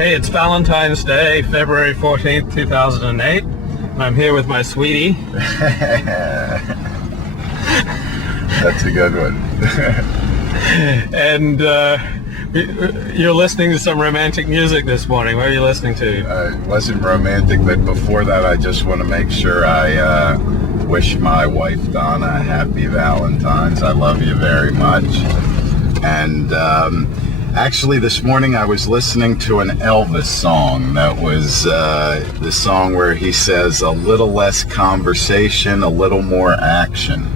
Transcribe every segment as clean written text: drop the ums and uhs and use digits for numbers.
Hey, it's Valentine's Day, February 14th, 2008. And I'm here with my sweetie. That's a good one. And you're listening to some romantic music this morning. What are you listening to? It wasn't romantic, but before that, I just want to make sure I wish my wife, Donna, a happy Valentine's. I love you very much. And actually, this morning I was listening to an Elvis song. That was the song where he says, a little less conversation, a little more action.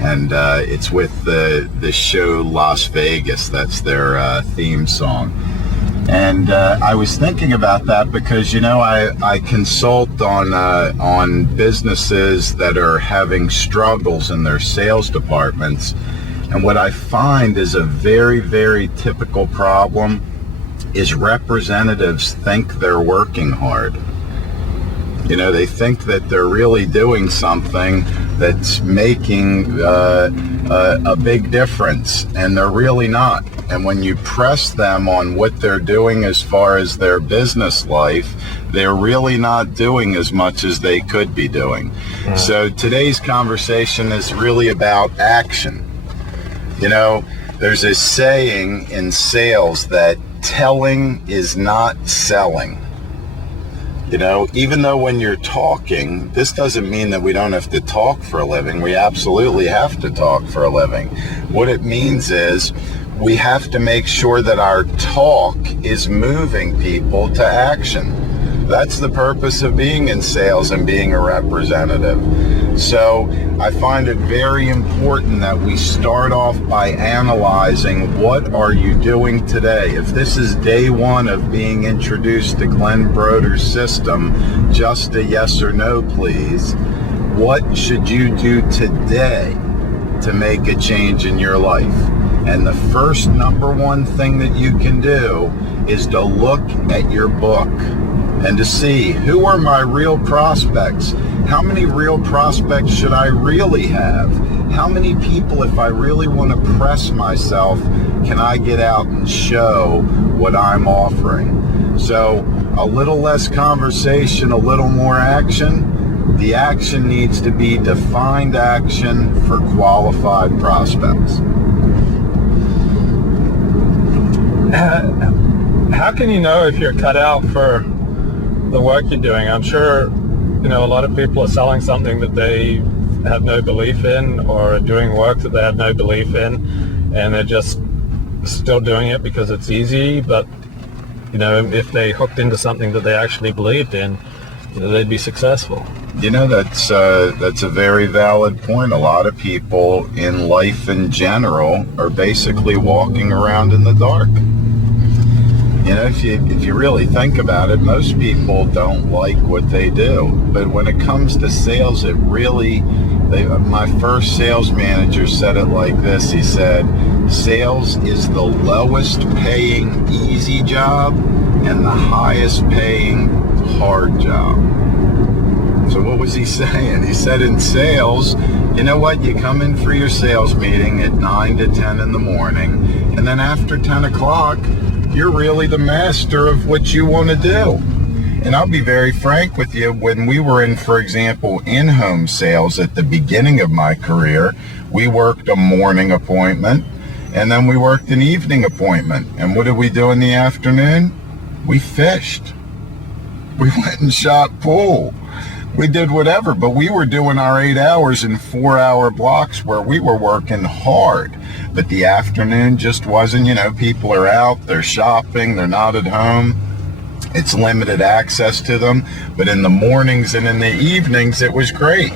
And it's with the show Las Vegas. That's their theme song. And I was thinking about that because, you know, I consult on businesses that are having struggles in their sales departments. And what I find is a very, very typical problem is representatives think they're working hard. You know, they think that they're really doing something that's making a big difference, and they're really not. And when you press them on what they're doing as far as their business life, they're really not doing as much as they could be doing. Yeah. So today's conversation is really about action. You know, there's a saying in sales that telling is not selling. You know, even though when you're talking, this doesn't mean that we don't have to talk for a living. We absolutely have to talk for a living. What it means is we have to make sure that our talk is moving people to action. That's the purpose of being in sales and being a representative. So I find it very important that we start off by analyzing what are you doing today. If this is day one of being introduced to Glenn Broder's system, just a yes or no, please. What should you do today to make a change in your life? And the first number one thing that you can do is to look at your book and to see who are my real prospects. How many real prospects should I really have? How many people, if I really want to press myself, can I get out and show what I'm offering? So a little less conversation, a little more action. The action needs to be defined action for qualified prospects. How can you know if you're cut out for the work you're doing? I'm sure, you know, a lot of people are selling something that they have no belief in, or are doing work that they have no belief in, and they're just still doing it because it's easy. But, you know, if they hooked into something that they actually believed in, you know, they'd be successful. You know, that's a very valid point. A lot of people in life in general are basically walking around in the dark. You know, if you really think about it, most people don't like what they do. But when it comes to sales, it really, my first sales manager said it like this. He said, sales is the lowest paying easy job and the highest paying hard job. So what was he saying? He said in sales, you know what? You come in for your sales meeting at 9 to 10 in the morning, and then after 10 o'clock, you're really the master of what you want to do. And I'll be very frank with you, when we were in, for example, in-home sales at the beginning of my career, we worked a morning appointment and then we worked an evening appointment. And what did we do in the afternoon? We fished. We went and shot pool. We did whatever, but we were doing our 8 hours in 4-hour blocks where we were working hard. But the afternoon just wasn't, you know, people are out, they're shopping, they're not at home. It's limited access to them. But in the mornings and in the evenings, it was great.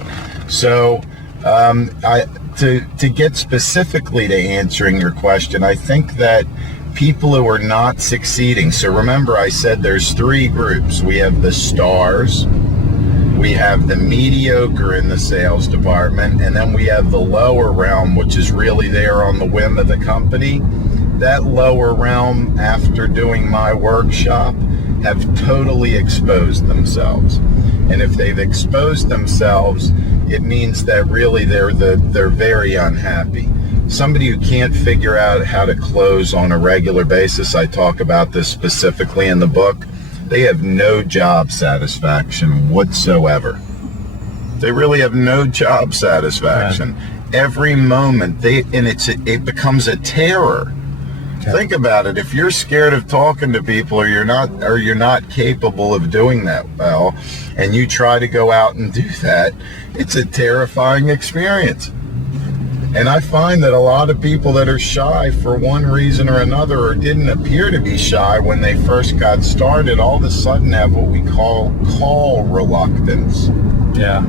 So to get specifically to answering your question, I think that people who are not succeeding, so remember I said there's 3 groups. We have the stars, we have the mediocre in the sales department, and then we have the lower realm, which is really there on the whim of the company. That lower realm, after doing my workshop, have totally exposed themselves. And if they've exposed themselves, it means that really they're very unhappy. somebody who can't figure out how to close on a regular basis, I talk about this specifically in the book, they have no job satisfaction whatsoever. They really have no job satisfaction. Right. Every moment it becomes a terror. Okay. Think about it. If you're scared of talking to people, or you're not capable of doing that well, and you try to go out and do that, it's a terrifying experience. And I find that a lot of people that are shy for one reason or another, or didn't appear to be shy when they first got started, all of a sudden have what we call reluctance. Yeah.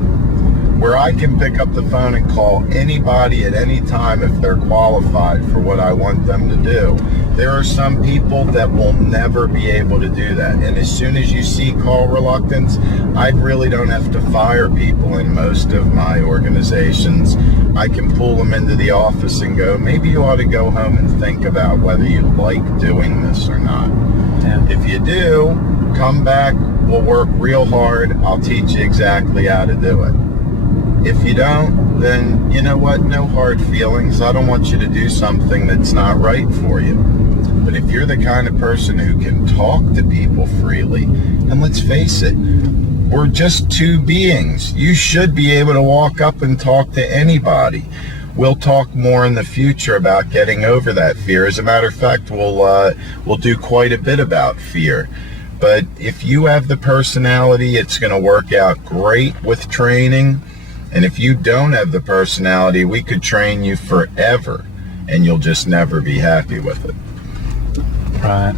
Where I can pick up the phone and call anybody at any time if they're qualified for what I want them to do. There are some people that will never be able to do that. And as soon as you see call reluctance, I really don't have to fire people in most of my organizations. I can pull them into the office and go, maybe you ought to go home and think about whether you like doing this or not. Yeah. If you do, come back, we'll work real hard. I'll teach you exactly how to do it. If you don't, then you know what? No hard feelings. I don't want you to do something that's not right for you. But if you're the kind of person who can talk to people freely, and let's face it, we're just two beings. You should be able to walk up and talk to anybody. We'll talk more in the future about getting over that fear. As a matter of fact, we'll do quite a bit about fear. But if you have the personality, it's going to work out great with training. And if you don't have the personality, we could train you forever, and you'll just never be happy with it. Right.